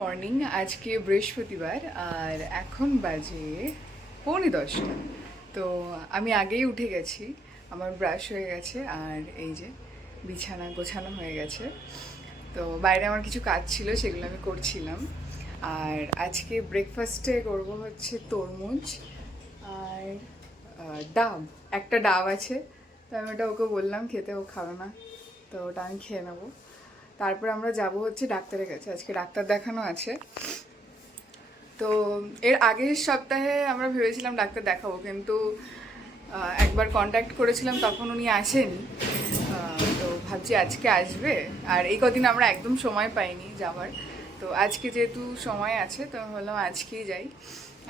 Morning. আজকে বৃহস্পতিবার আর এখন বাজে 9:45। তো আমি আগেই উঠে গেছি, আমার ব্রাশ হয়ে গেছে আর এই যে বিছানা গোছানো হয়ে গেছে। তো বাইরে আমার কিছু কাজ ছিল, সেগুলো আমি করছিলাম। আর আজকে ব্রেকফাস্টে করব হচ্ছে তরমুজ আর ডাব। একটা ডাব আছে, তো আমি ওটা ওকে বললাম খেতে, ও খাবে না, তো ওটা আমি খেয়ে নেবো। তারপর আমরা যাব হচ্ছে ডাক্তারের কাছে, আজকে ডাক্তার দেখানো আছে। তো এর আগের সপ্তাহে আমরা ভেবেছিলাম ডাক্তার দেখাবো, কিন্তু একবার কন্ট্যাক্ট করেছিলাম, তখন উনি আসেনি। তো ভাবছি আজকে আসবে। আর এই কদিন আমরা একদম সময় পাইনি যাওয়ার, তো আজকে যেহেতু সময় আছে তো আমি ভাবলাম আজকেই যাই,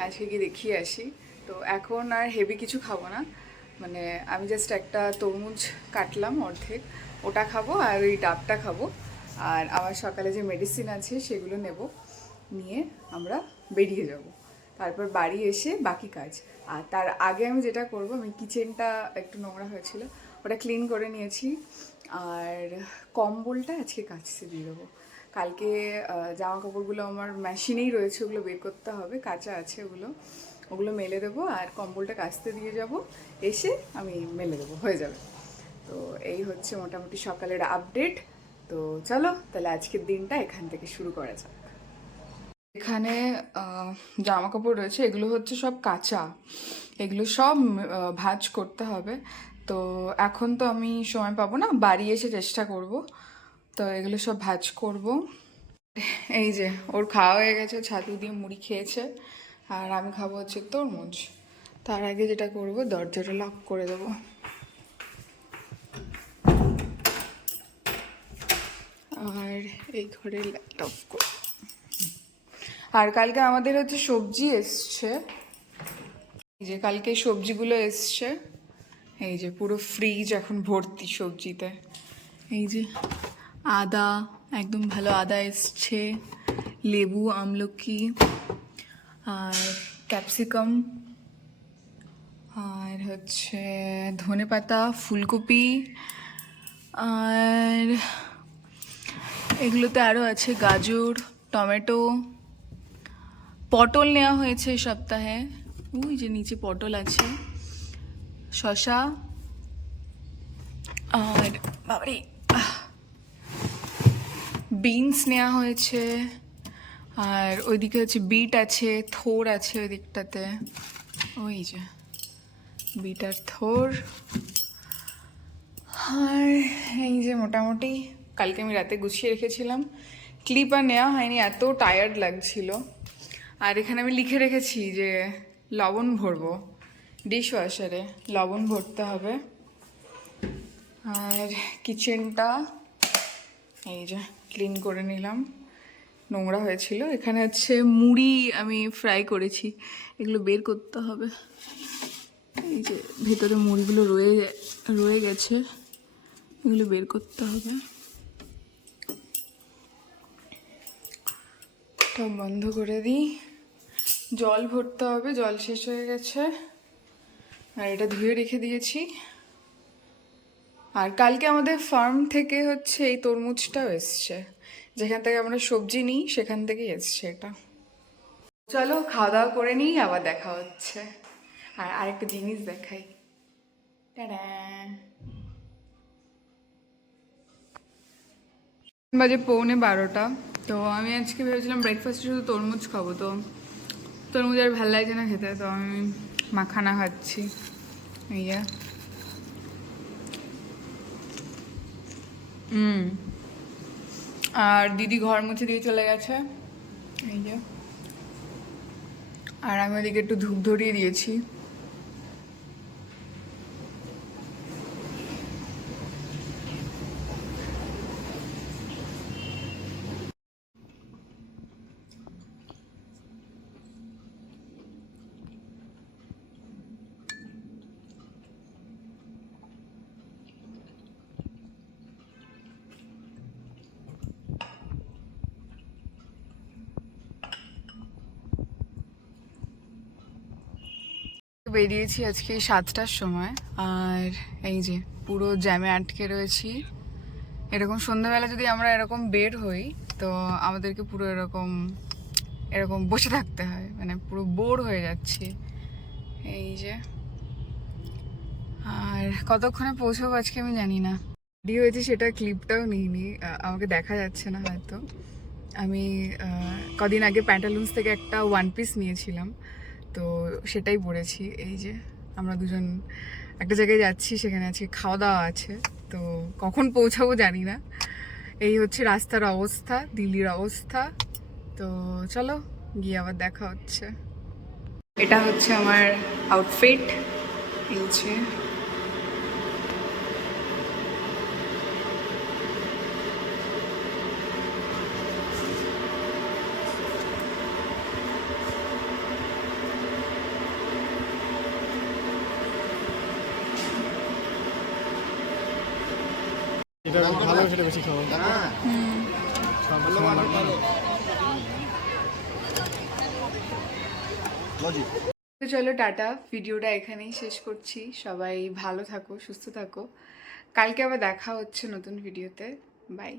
আজকে গিয়ে দেখিয়ে আসি। তো এখন আর হেভি কিছু খাবো না, মানে আমি জাস্ট একটা তরমুজ কাটলাম অর্ধেক, ওটা খাবো আর ওই ডাবটা খাবো। আর আমার সকালে যে মেডিসিন আছে সেগুলো নেব, নিয়ে আমরা বেরিয়ে যাব। তারপর বাড়ি এসে বাকি কাজ। আর তার আগে আমি যেটা করব, আমি কিচেনটা একটু নোংরা হয়েছিল, ওটা ক্লিন করে নিয়েছি। আর কম্বলটা আজকে কাচতে দিয়ে দেবো। কালকে জামা কাপড়গুলো আমার মেশিনেই রয়েছে, ওগুলো বের করতে হবে, কাঁচা আছে ওগুলো, ওগুলো মেলে দেবো। আর কম্বলটা কাচতে দিয়ে যাব, এসে আমি মেলে দেবো, হয়ে যাবে। তো এই হচ্ছে মোটামুটি সকালের আপডেট। তো চলো তাহলে আজকের দিনটা এখান থেকে শুরু করা যাক। এখানে জামা কাপড় রয়েছে, এগুলো হচ্ছে সব কাঁচা, এগুলো সব ভাঁজ করতে হবে। তো এখন তো আমি সময় পাবো না, বাড়ি এসে চেষ্টা করব। তো এগুলো সব ভাঁজ করব। এই যে ওর খাওয়া হয়ে গেছে, ছাতু দিয়ে মুড়ি খেয়েছে, আর আমি খাবো হচ্ছে তরমুজ। তার আগে যেটা করব, দরজাটা লক করে দেবো। আর এই ঘরে লাইট অফ করব। আর কালকে আমাদের হচ্ছে সবজি এসছে, এই যে কালকে সবজিগুলো এসছে, এই যে পুরো ফ্রিজ এখন ভর্তি সবজিতে। এই যে আদা, একদম ভালো আদা এসছে, লেবু, আমলকি, আর ক্যাপসিকাম, আর হচ্ছে ধনেপাতা, ফুলকপি, আর এগুলোতে আরও আছে গাজর, টমেটো, পটল নেওয়া হয়েছে এই সপ্তাহে, ওই যে নিচে পটল আছে, শসা, আর বাবারে বিনস নেওয়া হয়েছে। আর ওইদিকে হচ্ছে বিট আছে, থোর আছে ওই দিকটাতে, ওই যে বিট আর থোর। আর এই যে মোটামুটি কালকে আমি রাতে গুছিয়ে রেখেছিলাম, ক্লিপ আর নেওয়া হয়নি, এত টায়ার্ড লাগছিল। আর এখানে আমি লিখে রেখেছি যে লবণ ভরবো, ডিশ ওয়াশারে লবণ ভরতে হবে। আর কিচেনটা এই যে ক্লিন করে নিলাম, নোংরা হয়েছিল। এখানে হচ্ছে মুড়ি আমি ফ্রাই করেছি, এগুলো বের করতে হবে। এই যে ভেতরে মুড়িগুলো রয়ে গেছে, এগুলো বের করতে হবে। তো বন্ধ করে দিই, জল ভরতে হবে, জল শেষ হয়ে গেছে। আর এটা ধুয়ে রেখে দিয়েছি। আর কালকে আমাদের ফার্ম থেকে হচ্ছে এই তরমুজটাও এসছে, যেখান থেকে আমরা সবজি নিই সেখান থেকেই এসছে এটা। চলো খাওয়া দাওয়া করে নিই, আবার দেখা হচ্ছে। আর আরেকটা জিনিস দেখাই, টাটা। বাজে 11:45। তো আমি আজকে ভেবেছিলাম ব্রেকফাস্টে শুধু তরমুজ খাবো, তো তরমুজ আর ভালো লাগছে না খেতে, তো আমি মাখানা খাচ্ছি। ইয়ে আর দিদি ঘর মুছে দিয়ে চলে গেছে, এই যে। আর আমি ওদিকে একটু ধূপ ধরিয়ে দিয়েছি। বেরিয়েছি আজকে 7টার সময়, আর এই যে পুরো জ্যামে আটকে রয়েছি। এরকম সন্ধ্যাবেলা যদি আমরা এরকম বের হই তো আমাদেরকে পুরো এরকম এরকম বসে থাকতে হয়, মানে পুরো বোর হয়ে যাচ্ছি। এই যে, আর কতক্ষণে পৌঁছাবো আজকে আমি জানি না। রেডি হয়েছি সেটা ক্লিপটাও নিইনি, আমাকে দেখা যাচ্ছে না হয়তো। আমি কদিন আগে প্যান্টালুন্স থেকে একটা ওয়ান পিস নিয়েছিলাম, তো সেটাই পরেছি। এই যে আমরা দুজন একটা জায়গায় যাচ্ছি, সেখানে আজকে খাওয়া দাওয়া আছে, তো কখন পৌঁছাবো জানি না। এই হচ্ছে রাস্তার অবস্থা, দিল্লির অবস্থা। তো চলো গিয়ে আবার দেখা হচ্ছে। এটা হচ্ছে আমার আউটফিট। এই যে এটা ভালো, সেটা বেশি খাবো। তো চলো টাটা, ভিডিওটা এখানেই শেষ করছি। সবাই ভালো থাকো, সুস্থ থাকো। কালকে আবার দেখা হচ্ছে নতুন ভিডিওতে। বাই।